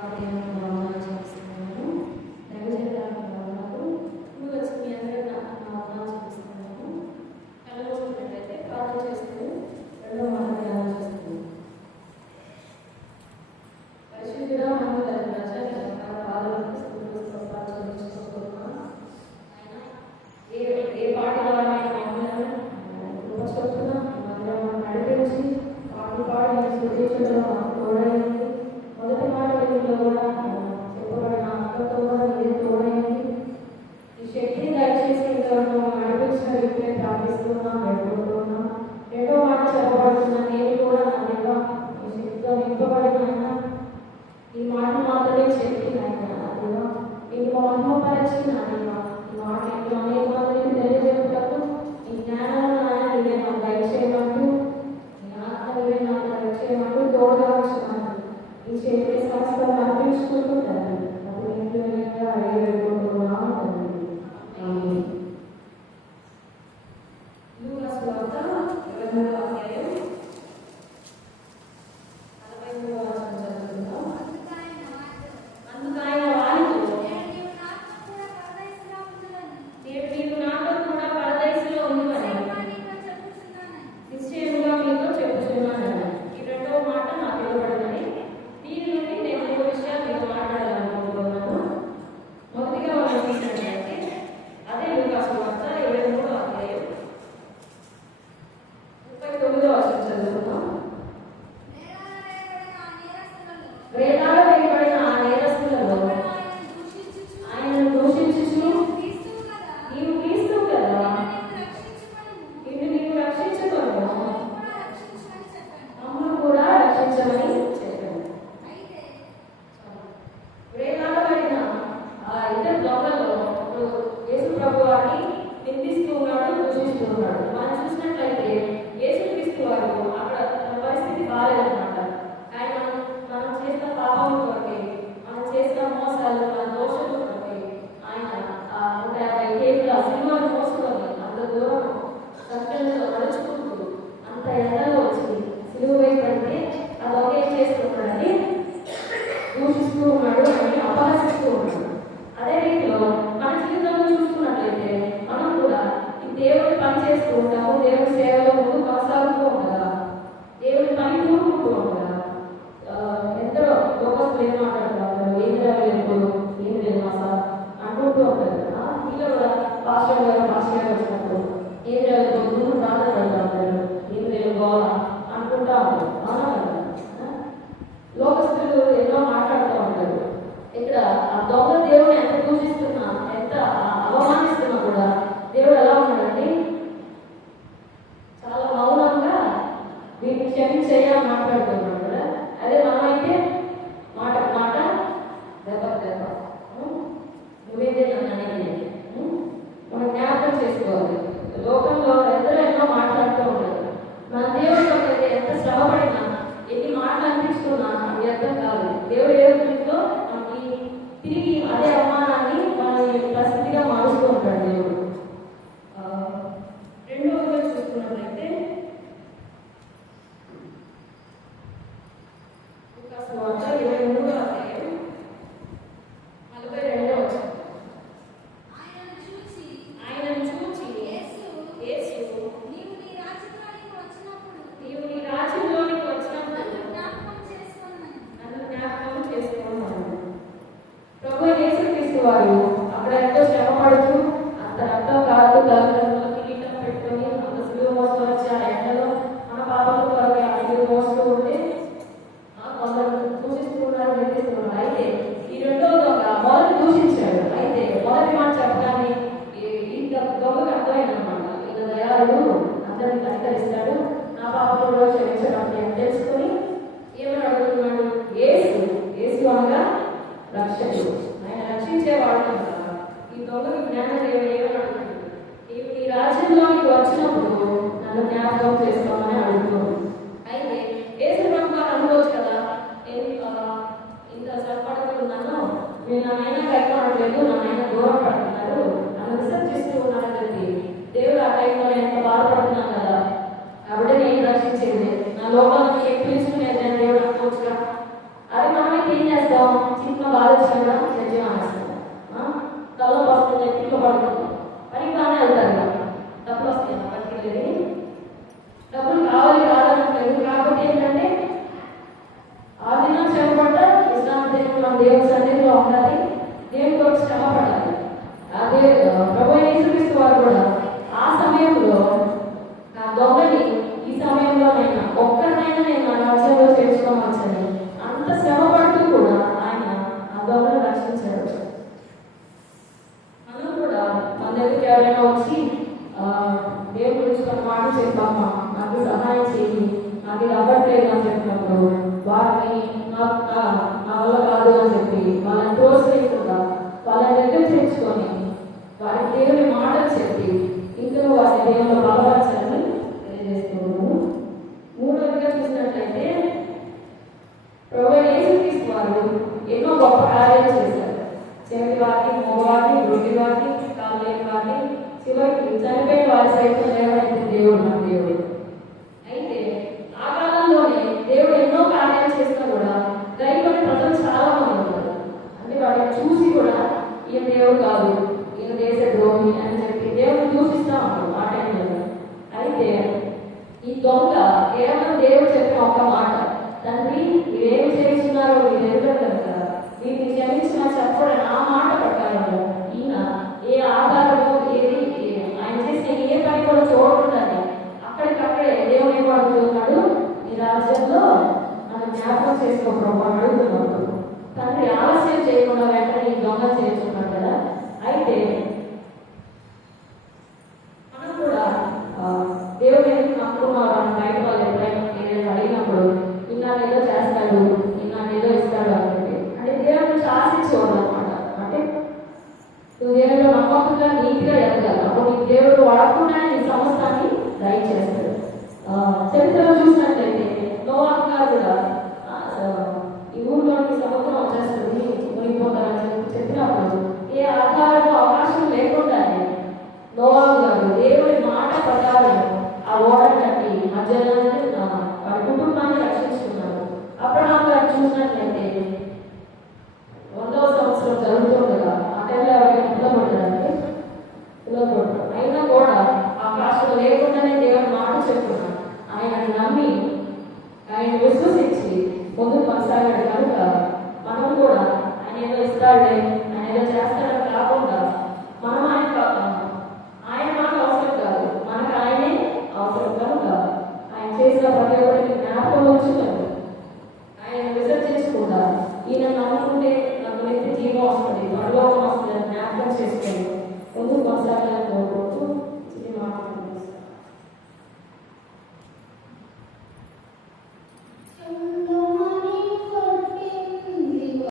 Amen. encontrar com Deus é Vou cantor. అందరికీ కనికరిస్తాడు. నా పాపంలో క్షమించడం నేను తెలుసుకుని ఏమని అడుగుతున్నాడు? ఏసు ఏసు అనగా రక్షకుడు. ఆయన రక్షించేవాడు ఈ దొంగకు జ్ఞానం ఏమని అడుగుతున్నాడు. నీవు నీ రాజ్యంలోకి వచ్చినప్పుడు నన్ను జ్ఞాపకం లోపలికి ఎక్కించుకునేదంటే వాళ్ళని నా కాదు చెప్పి వాళ్ళని ప్రోత్సహించకుండా వాళ్ళని దగ్గర చేర్చుకొని వారికి దేవుని మాటలు చెప్పి ఇంకా వారి దేవుని బలపరచాలని తెలియజేస్తున్నాము. మూడవదిగా చూసినట్లయితే ప్రభు యేసుక్రీస్తు వారు ఎన్నో గొప్ప కార్యాలు చేశారు. చెవి వారికి మగవారికి గుడ్డి వారికి కాళ్ళు లేని చివరికి చనిపోయిన వారి సైతం దేవుడు నా దేవుడు. చేస్తున్నారో వీరెవరో కనుక వీరిని క్షమించిన చెప్పడం. నా మాట ప్రకారము ఈయన ఏ ఆధారము ఏది ఆయన చేసిన ఏ పని కూడా చూడకుండా అక్కడికక్కడే దేవుని దేవుడు ఏమడుగుతున్నాడు ఈ రాజ్యంలో మనం జ్ఞాపకం చేసుకోవడం అడుగుతున్నాడు. తండ్రి ఆలస్యం చేయకుండా వెంటనే దొంగ చేస్తున్నాడు కదా. అయితే మీ దేవుడు వాడకుండా ఈ సంస్థాన్ని దయచేస్తాడు చరిత్రలో చూసినట్లయితే నోవాక్ గారు కూడా అయితే నాకైతే జీవో వస్తుంది. త్వరలో వస్తుంది. జ్ఞాపకం చేసుకోండి. ముందు కొనసాగాలని కోరుకుంటున్నాను